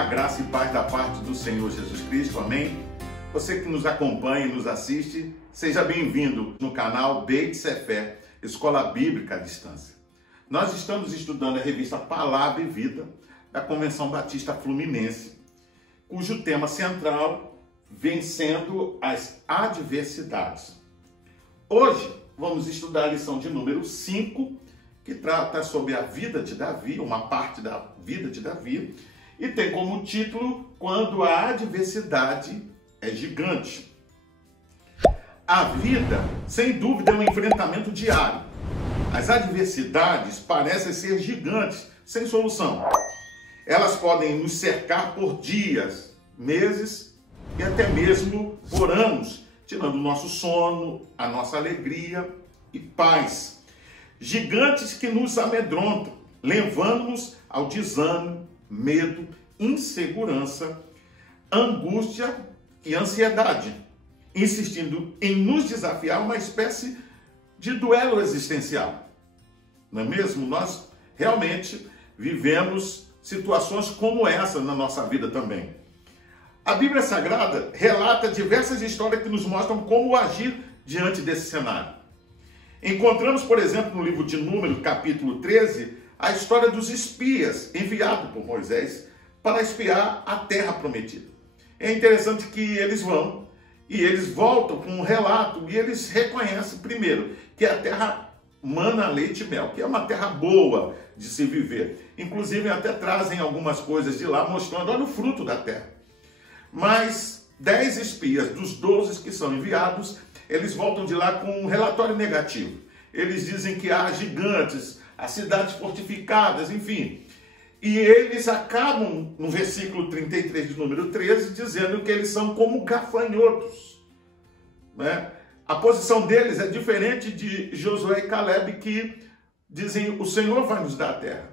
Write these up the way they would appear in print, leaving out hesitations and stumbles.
Olá, graça e paz da parte do Senhor Jesus Cristo, amém? Você que nos acompanha e nos assiste, seja bem-vindo no canal Beit Sefer, Escola Bíblica à Distância. Nós estamos estudando a revista Palavra e Vida da Convenção Batista Fluminense, cujo tema central vem sendo as adversidades. Hoje vamos estudar a lição de número 5, que trata sobre a vida de Davi, uma parte da vida de Davi, e tem como título Quando a Adversidade é Gigante. A vida, sem dúvida, é um enfrentamento diário. As adversidades parecem ser gigantes, sem solução. Elas podem nos cercar por dias, meses e até mesmo por anos, tirando o nosso sono, a nossa alegria e paz. Gigantes que nos amedrontam, levando-nos ao desânimo, medo, insegurança, angústia e ansiedade, insistindo em nos desafiar uma espécie de duelo existencial. Não é mesmo? Nós realmente vivemos situações como essa na nossa vida também. A Bíblia Sagrada relata diversas histórias que nos mostram como agir diante desse cenário. Encontramos, por exemplo, no livro de Números, capítulo 13, a história dos espias enviados por Moisés para espiar a terra prometida. É interessante que eles vão e eles voltam com um relato e eles reconhecem primeiro que a terra mana leite e mel, que é uma terra boa de se viver. Inclusive até trazem algumas coisas de lá mostrando, olha o fruto da terra. Mas 10 espias dos 12 que são enviados, eles voltam de lá com um relatório negativo. Eles dizem que há gigantes, há cidades fortificadas, enfim. E eles acabam, no versículo 33 de número 13, dizendo que eles são como gafanhotos, né? A posição deles é diferente de Josué e Caleb, que dizem, o Senhor vai nos dar a terra.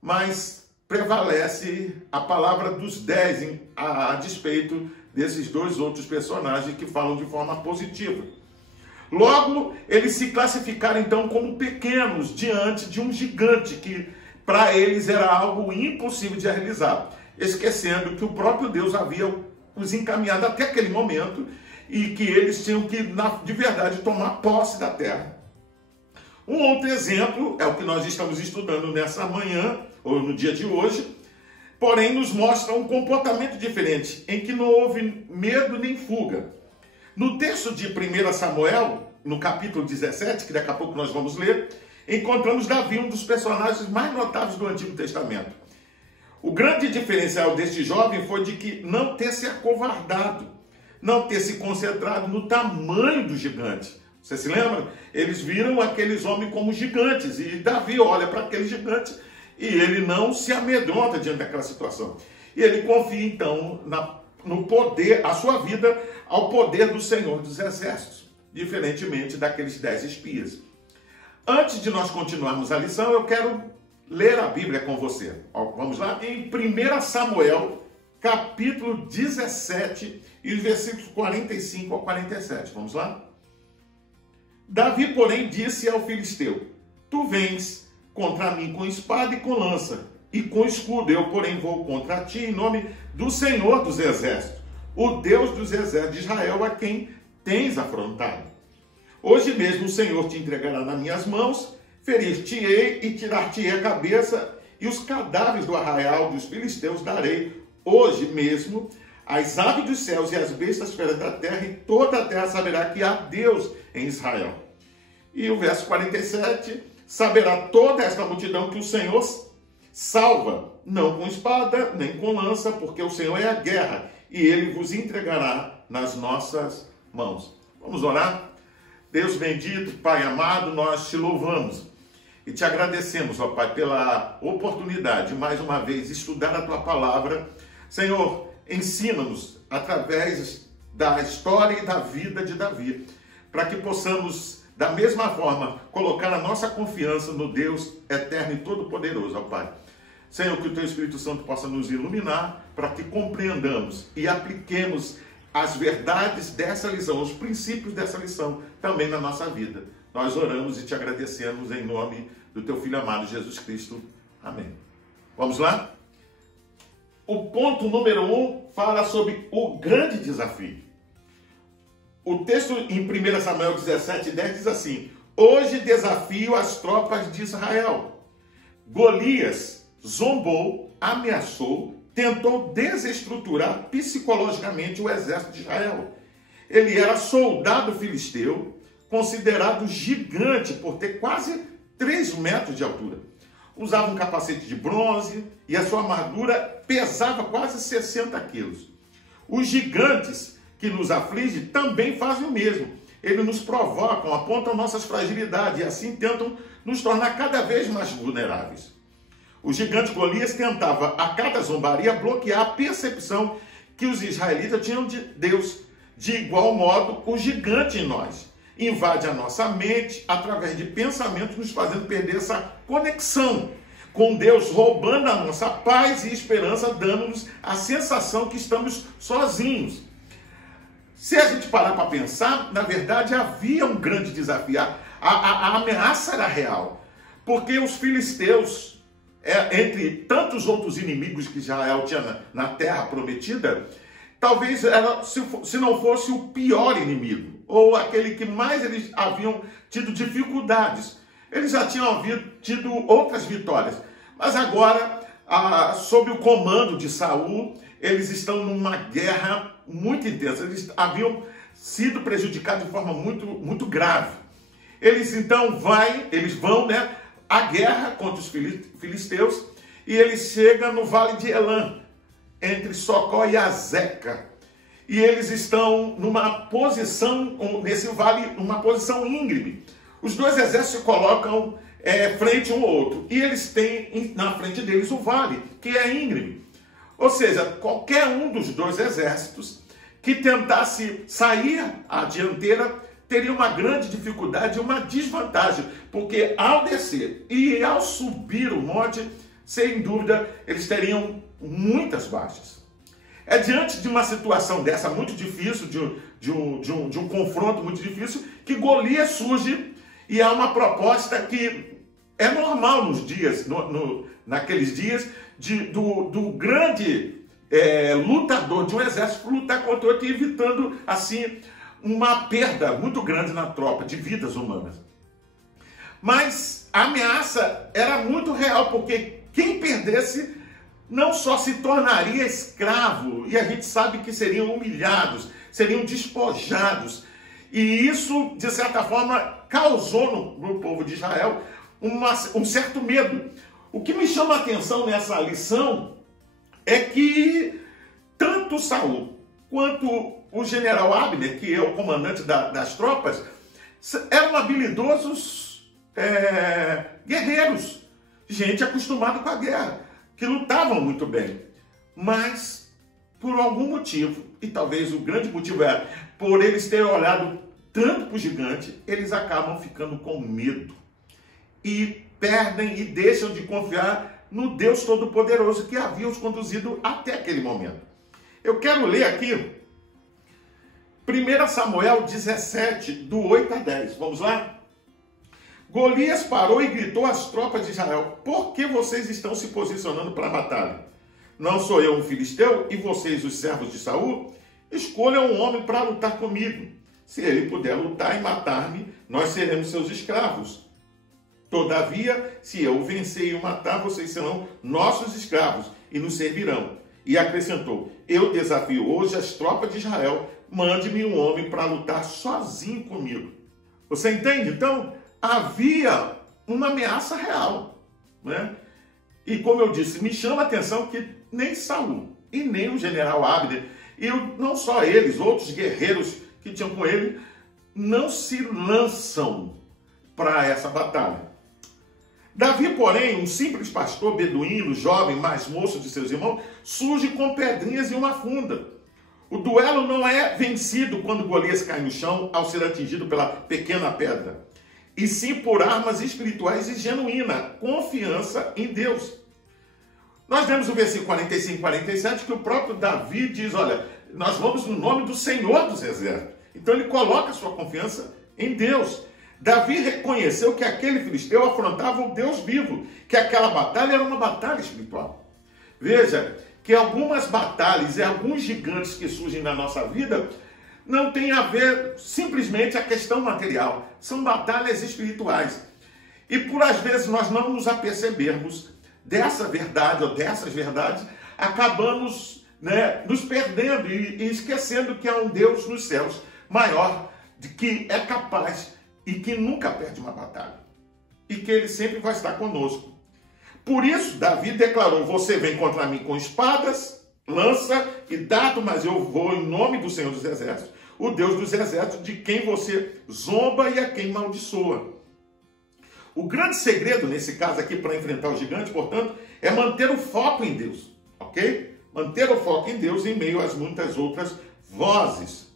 Mas prevalece a palavra dos 10 a despeito desses dois outros personagens que falam de forma positiva. Logo, eles se classificaram então como pequenos diante de um gigante que para eles era algo impossível de realizar, esquecendo que o próprio Deus havia os encaminhado até aquele momento e que eles tinham que, de verdade, tomar posse da terra. Um outro exemplo é o que nós estamos estudando nessa manhã, ou no dia de hoje, porém nos mostra um comportamento diferente, em que não houve medo nem fuga. No texto de 1 Samuel, no capítulo 17, que daqui a pouco nós vamos ler, encontramos Davi, um dos personagens mais notáveis do Antigo Testamento. O grande diferencial deste jovem foi de que não ter se acovardado, não ter se concentrado no tamanho do gigante. Você se lembra? Eles viram aqueles homens como gigantes, e Davi olha para aquele gigante e ele não se amedronta diante daquela situação. E ele confia então no poder, a sua vida, ao poder do Senhor dos Exércitos, diferentemente daqueles 10 espias. Antes de nós continuarmos a lição, eu quero ler a Bíblia com você. Vamos lá? Em 1 Samuel, capítulo 17, e os versículos 45 ao 47. Vamos lá? Davi, porém, disse ao filisteu, tu vens contra mim com espada e com lança, e com escudo. Eu, porém, vou contra ti em nome do Senhor dos Exércitos, o Deus dos Exércitos de Israel, a quem tens afrontado. Hoje mesmo o Senhor te entregará nas minhas mãos, ferir-te-ei e tirar-te-ei a cabeça, e os cadáveres do arraial dos filisteus darei hoje mesmo às aves dos céus e às bestas feras da terra, e toda a terra saberá que há Deus em Israel. E o verso 47, saberá toda esta multidão que o Senhor salva, não com espada, nem com lança, porque o Senhor é a guerra, e ele vos entregará nas nossas mãos. Vamos orar? Deus bendito, Pai amado, nós te louvamos e te agradecemos, ó Pai, pela oportunidade de mais uma vez estudar a tua palavra. Senhor, ensina-nos através da história e da vida de Davi, para que possamos, da mesma forma, colocar a nossa confiança no Deus eterno e todo-poderoso, ó Pai. Senhor, que o teu Espírito Santo possa nos iluminar para que compreendamos e apliquemos as verdades dessa lição, os princípios dessa lição também na nossa vida. Nós oramos e te agradecemos em nome do teu Filho amado Jesus Cristo. Amém. Vamos lá? o ponto número 1 fala sobre o grande desafio. O texto em 1 Samuel 17:10 diz assim: hoje desafio as tropas de Israel. Golias zombou, ameaçou, tentou desestruturar psicologicamente o exército de Israel. Ele era soldado filisteu, considerado gigante por ter quase 3 metros de altura. Usava um capacete de bronze e a sua armadura pesava quase 60 quilos. Os gigantes que nos afligem também fazem o mesmo. Eles nos provocam, apontam nossas fragilidades e assim tentam nos tornar cada vez mais vulneráveis. O gigante Golias tentava a cada zombaria bloquear a percepção que os israelitas tinham de Deus. De igual modo, o gigante em nós invade a nossa mente através de pensamentos, nos fazendo perder essa conexão com Deus, roubando a nossa paz e esperança, dando-nos a sensação que estamos sozinhos. Se a gente parar para pensar, na verdade havia um grande desafio. A ameaça era real, porque os filisteus, entre tantos outros inimigos que Israel tinha na terra prometida, talvez era, se não fosse o pior inimigo, ou aquele que mais eles haviam tido dificuldades. Eles já tinham tido outras vitórias, mas agora, sob o comando de Saul, eles estão numa guerra muito intensa. Eles haviam sido prejudicados de forma muito, muito grave. Eles então vão à guerra contra os filisteus, e eles chegam no vale de Elã, entre Socó e Azeca. E eles estão numa posição, nesse vale, numa posição íngreme. Os dois exércitos se colocam frente um ao outro. E eles têm na frente deles o vale, que é íngreme. Ou seja, qualquer um dos dois exércitos que tentasse sair à dianteira teria uma grande dificuldade e uma desvantagem, porque ao descer e ao subir o monte, sem dúvida, eles teriam muitas baixas. É diante de uma situação dessa muito difícil, de um confronto muito difícil, que Golias surge, e há uma proposta que é normal nos dias, naqueles dias, do grande lutador de um exército lutar contra outro, evitando assim uma perda muito grande na tropa de vidas humanas. Mas a ameaça era muito real, porque quem perdesse não só se tornaria escravo, e a gente sabe que seriam humilhados, seriam despojados. E isso, de certa forma, causou no povo de Israel um certo medo. O que me chama a atenção nessa lição é que tanto Saul quanto o general Abner, que é o comandante das tropas, eram habilidosos guerreiros, gente acostumada com a guerra, que lutavam muito bem. Mas, por algum motivo, e talvez o grande motivo é por eles terem olhado tanto para o gigante, eles acabam ficando com medo e perdem e deixam de confiar no Deus Todo-Poderoso que havia os conduzido até aquele momento. Eu quero ler aqui 1 Samuel 17, do 8 a 10. Vamos lá? Golias parou e gritou às tropas de Israel: por que vocês estão se posicionando para a batalha? Não sou eu um filisteu e vocês os servos de Saul? Escolham um homem para lutar comigo. Se ele puder lutar e matar-me, nós seremos seus escravos. Todavia, se eu o vencer e o matar, vocês serão nossos escravos e nos servirão. E acrescentou: eu desafio hoje as tropas de Israel, mande-me um homem para lutar sozinho comigo. Você entende? Então, havia uma ameaça real, né? E como eu disse, me chama a atenção que nem Saul e nem o general Abner, e não só eles, outros guerreiros que tinham com ele, não se lançam para essa batalha. Davi, porém, um simples pastor beduíno, jovem, mais moço de seus irmãos, surge com pedrinhas e uma funda. O duelo não é vencido quando Golias cai no chão ao ser atingido pela pequena pedra, e sim por armas espirituais e genuína confiança em Deus. Nós vemos o versículo 45 e 47 que o próprio Davi diz: olha, nós vamos no nome do Senhor dos Exércitos. Então ele coloca sua confiança em Deus. Davi reconheceu que aquele filisteu afrontava o Deus vivo, que aquela batalha era uma batalha espiritual. Veja que algumas batalhas e alguns gigantes que surgem na nossa vida não tem a ver simplesmente a questão material, são batalhas espirituais. E por às vezes nós não nos apercebermos dessa verdade ou dessas verdades, acabamos nos perdendo e esquecendo que há um Deus nos céus maior, de que é capaz e que nunca perde uma batalha. E que ele sempre vai estar conosco. Por isso, Davi declarou: você vem contra mim com espadas, lança e dardo, mas eu vou em nome do Senhor dos Exércitos, o Deus dos Exércitos, de quem você zomba e a quem amaldiçoa. O grande segredo, nesse caso aqui, para enfrentar o gigante, portanto, é manter o foco em Deus, ok? Manter o foco em Deus em meio às muitas outras vozes.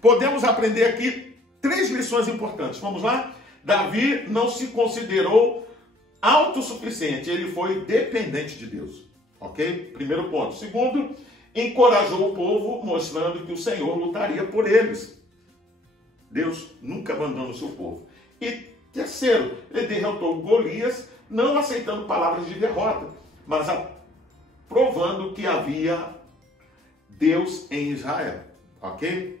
Podemos aprender aqui 3 lições importantes. Vamos lá? Davi não se considerou autossuficiente, ele foi dependente de Deus, ok? Primeiro ponto. Segundo, encorajou o povo, mostrando que o Senhor lutaria por eles. Deus nunca abandona o seu povo. E terceiro, ele derrotou Golias, não aceitando palavras de derrota, mas provando que havia Deus em Israel, ok?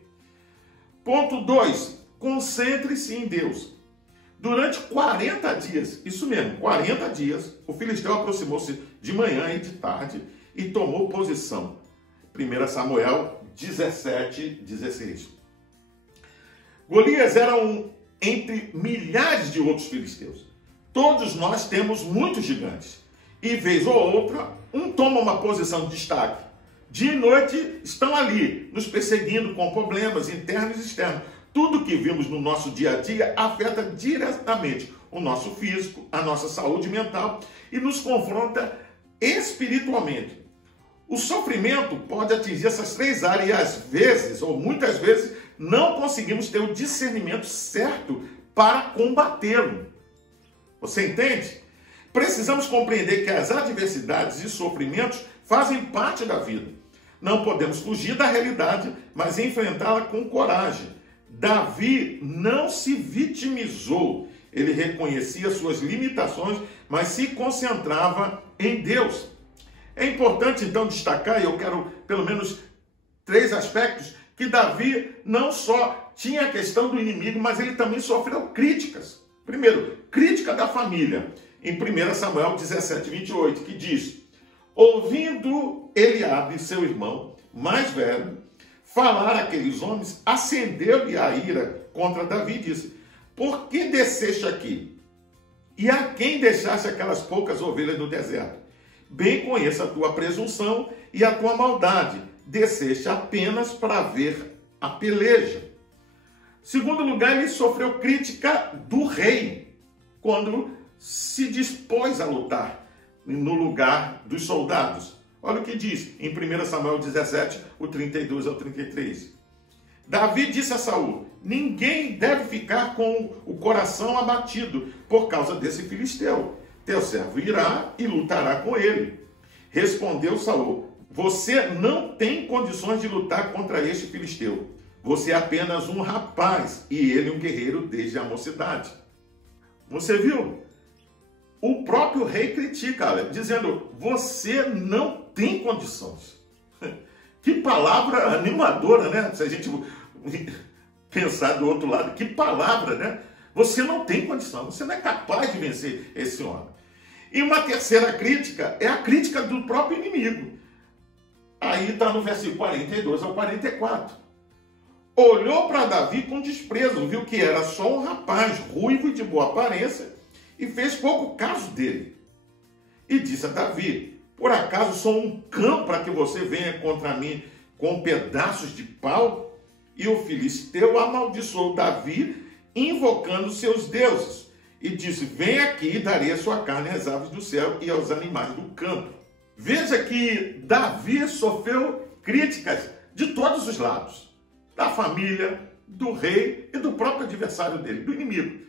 Ponto 2, concentre-se em Deus. Durante 40 dias, isso mesmo, 40 dias, o filisteu aproximou-se de manhã e de tarde e tomou posição. 1 Samuel 17:16. Golias era entre milhares de outros filisteus. Todos nós temos muitos gigantes. E vez ou outra, um toma uma posição de destaque. Dia e noite estão ali, nos perseguindo com problemas internos e externos. Tudo que vimos no nosso dia a dia afeta diretamente o nosso físico, a nossa saúde mental e nos confronta espiritualmente. O sofrimento pode atingir essas 3 áreas e às vezes, ou muitas vezes, não conseguimos ter o discernimento certo para combatê-lo. Você entende? Precisamos compreender que as adversidades e sofrimentos fazem parte da vida. Não podemos fugir da realidade, mas enfrentá-la com coragem. Davi não se vitimizou. Ele reconhecia suas limitações, mas se concentrava em Deus. É importante, então, destacar, e eu quero pelo menos 3 aspectos, que Davi não só tinha a questão do inimigo, mas ele também sofreu críticas. Primeiro, crítica da família, em 1 Samuel 17:28, que diz: ouvindo Eliabe, seu irmão mais velho, falar aqueles homens, acendeu-lhe a ira contra Davi e disse: por que desceste aqui? E a quem deixaste aquelas poucas ovelhas no deserto? Bem conheço a tua presunção e a tua maldade. Desceste apenas para ver a peleja. Segundo lugar, ele sofreu crítica do rei, quando se dispôs a lutar no lugar dos soldados. Olha o que diz em 1 Samuel 17, o 32 ao 33. Davi disse a Saul: ninguém deve ficar com o coração abatido por causa desse filisteu. Teu servo irá e lutará com ele. Respondeu Saul: você não tem condições de lutar contra este filisteu. Você é apenas um rapaz e ele um guerreiro desde a mocidade. Você viu? O próprio rei critica, dizendo: você não tem condições. Que palavra animadora, né? Se a gente pensar do outro lado, que palavra, né? Você não tem condição, você não é capaz de vencer esse homem. E uma terceira crítica é a crítica do próprio inimigo. Aí está no versículo 42 ao 44. Olhou para Davi com desprezo, viu que era só um rapaz ruivo e de boa aparência e fez pouco caso dele. E disse a Davi: por acaso sou um cão para que você venha contra mim com pedaços de pau? E o filisteu amaldiçoou Davi, invocando seus deuses, e disse: vem aqui e darei a sua carne às aves do céu e aos animais do campo. Veja que Davi sofreu críticas de todos os lados, da família, do rei e do próprio adversário dele, do inimigo.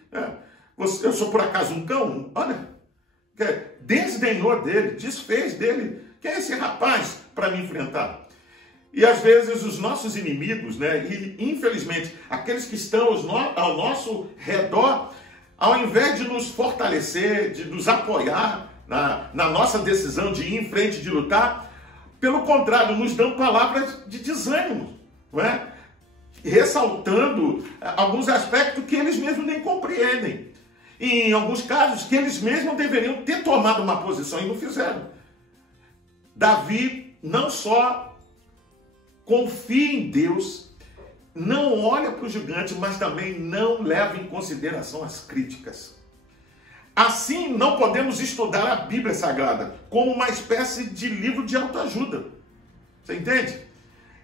Eu sou por acaso um cão? Olha, desdenhou dele, desfez dele. Quem é esse rapaz para me enfrentar? E às vezes os nossos inimigos, e infelizmente aqueles que estão ao nosso redor, ao invés de nos fortalecer, de nos apoiar na nossa decisão de ir em frente, de lutar, Pelo contrário, nos dão palavras de desânimo, não é? Ressaltando alguns aspectos que eles mesmos nem compreendem. E em alguns casos que eles mesmos deveriam ter tomado uma posição e não fizeram. Davi não só confia em Deus, não olha para o gigante, mas também não leva em consideração as críticas. Assim, não podemos estudar a Bíblia Sagrada como uma espécie de livro de autoajuda. Você entende?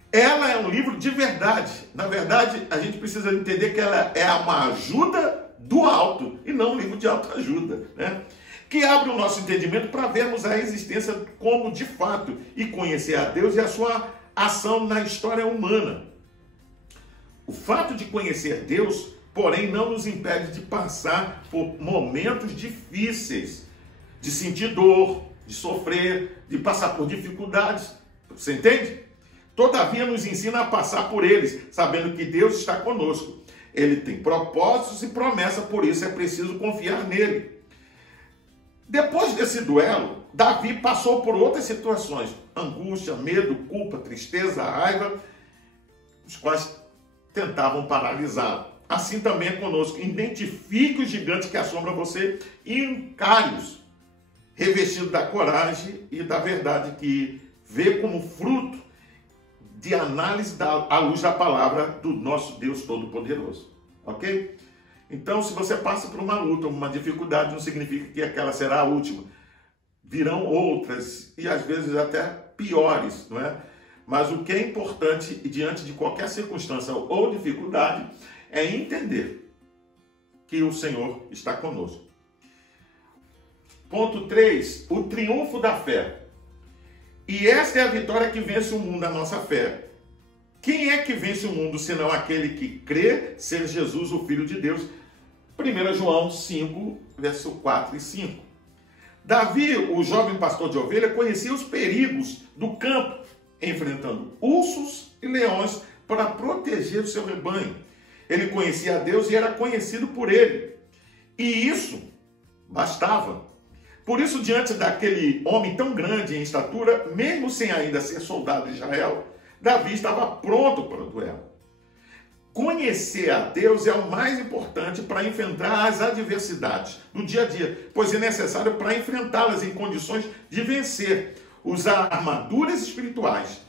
Ela é um livro de verdade. Na verdade, a gente precisa entender que ela é uma ajuda do alto e não um livro de autoajuda, né? Que abre o nosso entendimento para vermos a existência como de fato e conhecer a Deus e a sua ação na história humana. O fato de conhecer Deus, porém, não nos impede de passar por momentos difíceis, de sentir dor, de sofrer, de passar por dificuldades. Você entende? Todavia nos ensina a passar por eles, sabendo que Deus está conosco. Ele tem propósitos e promessas, por isso é preciso confiar nele. Depois desse duelo, Davi passou por outras situações: angústia, medo, culpa, tristeza, raiva, os quais tentavam paralisá-lo. Assim também é conosco. Identifique os gigantes que assombram você e encare-os, revestido da coragem e da verdade que vê como fruto de análise à luz da palavra do nosso Deus Todo-Poderoso. Ok? Então, se você passa por uma luta, uma dificuldade, não significa que aquela será a última. Virão outras, e às vezes até piores, não é? Mas o que é importante, diante de qualquer circunstância ou dificuldade, é entender que o Senhor está conosco. Ponto 3, o triunfo da fé. E esta é a vitória que vence o mundo, a nossa fé. Quem é que vence o mundo, senão aquele que crê ser Jesus, o Filho de Deus? 1 João 5, verso 4 e 5. Davi, o jovem pastor de ovelha, conhecia os perigos do campo, enfrentando ursos e leões para proteger o seu rebanho. Ele conhecia a Deus e era conhecido por ele. E isso bastava. Por isso, diante daquele homem tão grande em estatura, mesmo sem ainda ser soldado de Israel, Davi estava pronto para o duelo. Conhecer a Deus é o mais importante para enfrentar as adversidades do dia a dia, pois é necessário para enfrentá-las em condições de vencer, usar armaduras espirituais.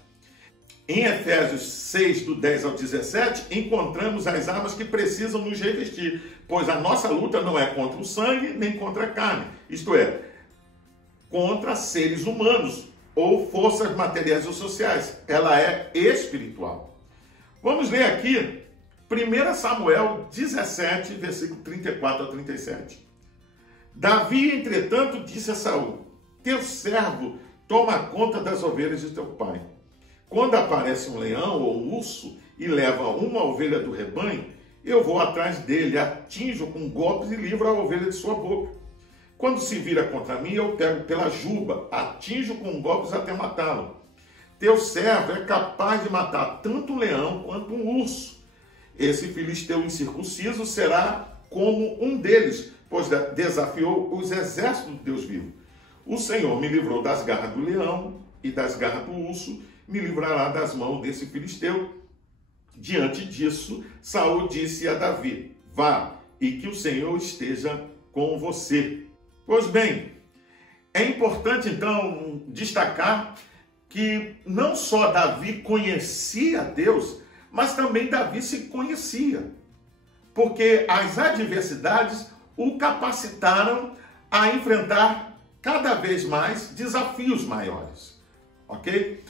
Em Efésios 6, do 10 ao 17, encontramos as armas que precisam nos revestir, pois a nossa luta não é contra o sangue nem contra a carne, isto é, contra seres humanos ou forças materiais ou sociais. Ela é espiritual. Vamos ler aqui 1 Samuel 17, versículo 34 a 37. Davi, entretanto, disse a Saul: teu servo toma conta das ovelhas de teu pai. Quando aparece um leão ou um urso e leva uma ovelha do rebanho, eu vou atrás dele, atinjo com golpes e livro a ovelha de sua boca. Quando se vira contra mim, eu pego pela juba, atinjo com golpes até matá-lo. Teu servo é capaz de matar tanto um leão quanto um urso. Esse filisteu incircunciso será como um deles, pois desafiou os exércitos do Deus vivo. O Senhor me livrou das garras do leão e das garras do urso, me livrará das mãos desse filisteu. Diante disso, Saul disse a Davi: vá, e que o Senhor esteja com você. Pois bem, é importante então destacar que não só Davi conhecia Deus, mas também Davi se conhecia, porque as adversidades o capacitaram a enfrentar cada vez mais desafios maiores, ok?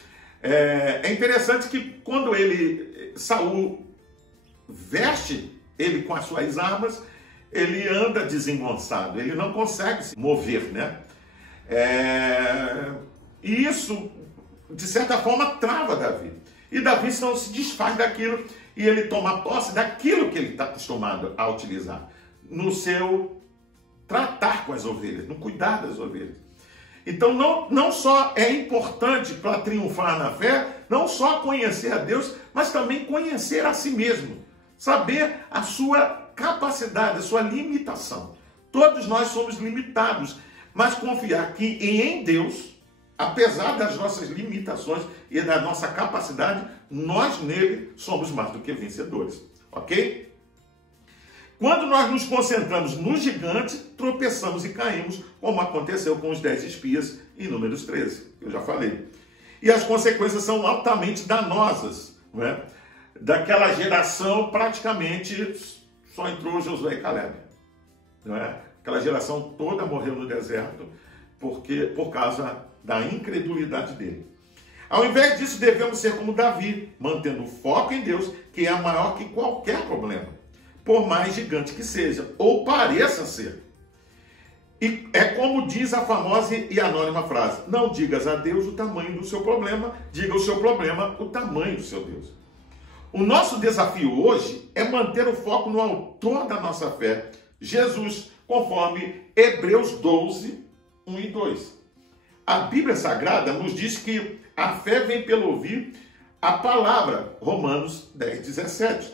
É interessante que quando Saul veste ele com as suas armas, ele anda desengonçado, ele não consegue se mover, né? E isso, de certa forma, trava Davi. E Davi não se desfaz daquilo e ele toma posse daquilo que ele está acostumado a utilizar no seu tratar com as ovelhas, no cuidar das ovelhas. Então, não só é importante para triunfar na fé, não só conhecer a Deus, mas também conhecer a si mesmo, saber a sua capacidade, a sua limitação. Todos nós somos limitados, mas confiar que em Deus Apesar das nossas limitações e da nossa capacidade, nós nele somos mais do que vencedores, ok? Quando nós nos concentramos no gigante, tropeçamos e caímos, como aconteceu com os 10 espias em Números 13, eu já falei. E as consequências são altamente danosas, não é? Daquela geração, praticamente só entrou Josué e Caleb, não é? Aquela geração toda morreu no deserto por causa da incredulidade dele. Ao invés disso, devemos ser como Davi, mantendo o foco em Deus, que é maior que qualquer problema, por mais gigante que seja, ou pareça ser. E é como diz a famosa e anônima frase: não digas a Deus o tamanho do seu problema, diga o seu problema o tamanho do seu Deus. O nosso desafio hoje é manter o foco no autor da nossa fé, Jesus, conforme Hebreus 12, 1 e 2. A Bíblia Sagrada nos diz que a fé vem pelo ouvir a palavra, Romanos 10, 17.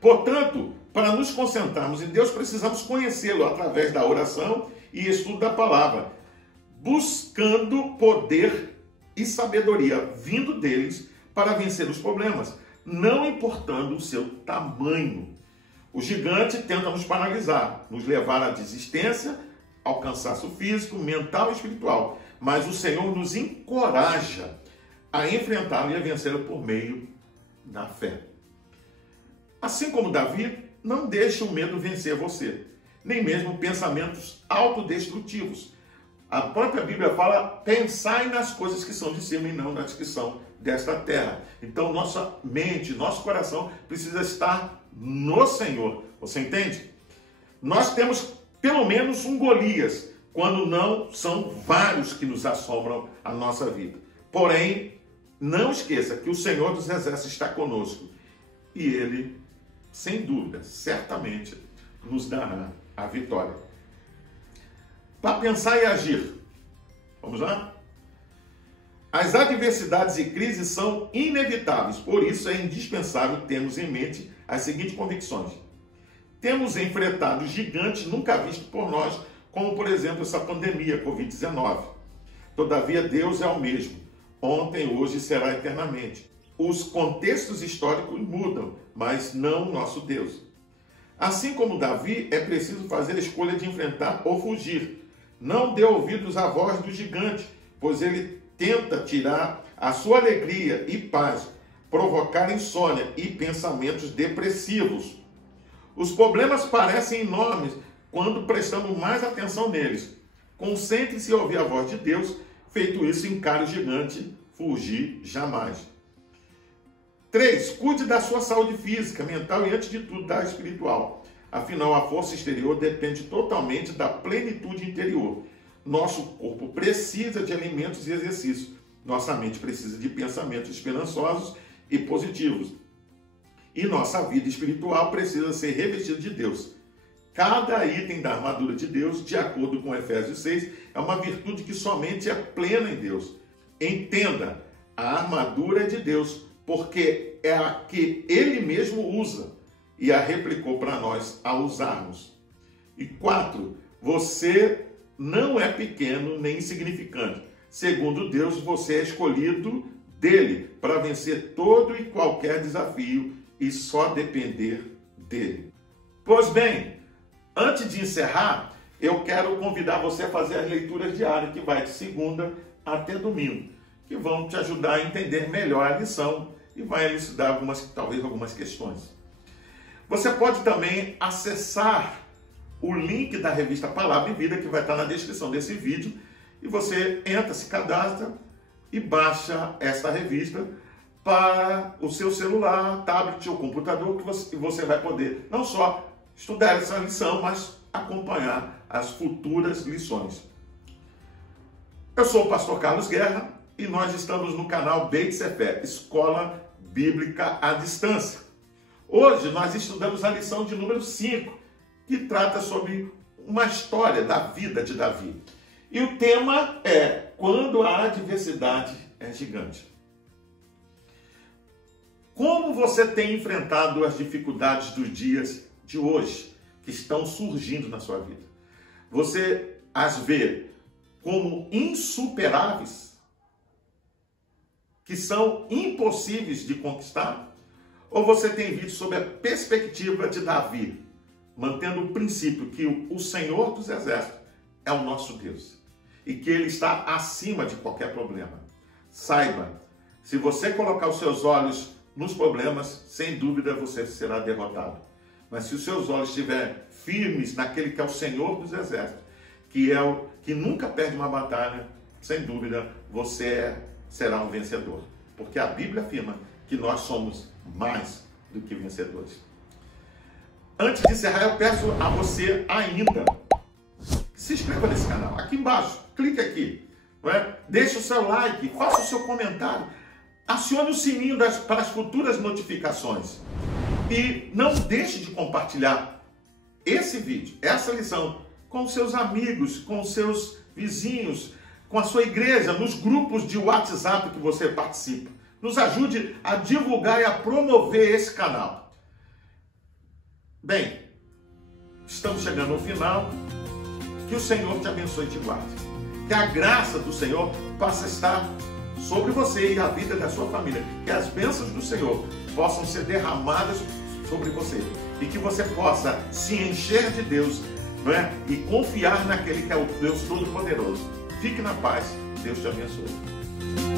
Portanto, para nos concentrarmos em Deus, precisamos conhecê-lo através da oração e estudo da palavra, buscando poder e sabedoria vindo deles para vencer os problemas, não importando o seu tamanho. O gigante tenta nos paralisar, nos levar à desistência, ao cansaço físico, mental e espiritual, mas o Senhor nos encoraja a enfrentá-lo e a vencê-lo por meio da fé. Assim como Davi, não deixe o medo vencer você, nem mesmo pensamentos autodestrutivos. A própria Bíblia fala: pensai nas coisas que são de cima e não nas que são desta terra. Então, nossa mente, nosso coração precisa estar no Senhor. Você entende? Nós temos pelo menos um Golias, quando não são vários que nos assombram a nossa vida. Porém, não esqueça que o Senhor dos Exércitos está conosco e Ele, sem dúvida, certamente, nos dará a vitória. Para pensar e agir. Vamos lá? As adversidades e crises são inevitáveis, por isso é indispensável termos em mente as seguintes convicções. Temos enfrentado gigantes nunca vistos por nós, como, por exemplo, essa pandemia Covid-19. Todavia, Deus é o mesmo, ontem, hoje e será eternamente. Os contextos históricos mudam, mas não o nosso Deus. Assim como Davi, é preciso fazer a escolha de enfrentar ou fugir. Não dê ouvidos à voz do gigante, pois ele tenta tirar a sua alegria e paz, provocar insônia e pensamentos depressivos. Os problemas parecem enormes quando prestamos mais atenção neles. Concentre-se em ouvir a voz de Deus, feito isso, encare o gigante, fugir jamais. 3. Cuide da sua saúde física, mental e, antes de tudo, da espiritual. Afinal, a força exterior depende totalmente da plenitude interior. Nosso corpo precisa de alimentos e exercícios. Nossa mente precisa de pensamentos esperançosos e positivos. E nossa vida espiritual precisa ser revestida de Deus. Cada item da armadura de Deus, de acordo com Efésios 6, é uma virtude que somente é plena em Deus. Entenda, a armadura é de Deus, porque é a que Ele mesmo usa e a replicou para nós a usarmos. E 4, você não é pequeno nem insignificante. Segundo Deus, você é escolhido dele para vencer todo e qualquer desafio e só depender dele. Pois bem, antes de encerrar, eu quero convidar você a fazer as leituras diárias, que vai de segunda até domingo, que vão te ajudar a entender melhor a lição e vai elucidar talvez algumas questões. Você pode também acessar o link da revista Palavra e Vida, que vai estar na descrição desse vídeo, e você entra, se cadastra e baixa essa revista para o seu celular, tablet ou computador, que você vai poder não só estudar essa lição, mas acompanhar as futuras lições. Eu sou o pastor Carlos Guerra e nós estamos no canal Beit Sefer, Escola Bíblica à Distância. Hoje nós estudamos a lição de número 5, que trata sobre uma história da vida de Davi. E o tema é: quando a adversidade é gigante. Como você tem enfrentado as dificuldades dos dias de hoje, que estão surgindo na sua vida? Você as vê como insuperáveis, que são impossíveis de conquistar? Ou você tem visto sob a perspectiva de Davi, mantendo o princípio que o Senhor dos Exércitos é o nosso Deus e que Ele está acima de qualquer problema? Saiba, se você colocar os seus olhos nos problemas, sem dúvida você será derrotado. Mas se os seus olhos estiverem firmes naquele que é o Senhor dos Exércitos, que é o que nunca perde uma batalha, sem dúvida você será um vencedor. Porque a Bíblia afirma que nós somos mais do que vencedores. Antes de encerrar, eu peço a você ainda, se inscreva nesse canal, aqui embaixo, clique aqui, não é? Deixe o seu like, faça o seu comentário, acione o sininho para as futuras notificações e não deixe de compartilhar esse vídeo, essa lição, com seus amigos, com seus vizinhos, com a sua igreja, nos grupos de WhatsApp que você participa. Nos ajude a divulgar e a promover esse canal. Bem, estamos chegando ao final. Que o Senhor te abençoe e te guarde. Que a graça do Senhor possa estar sobre você e a vida da sua família. Que as bênçãos do Senhor possam ser derramadas sobre você. E que você possa se encher de Deus, não é? E confiar naquele que é o Deus Todo-Poderoso. Fique na paz. Deus te abençoe.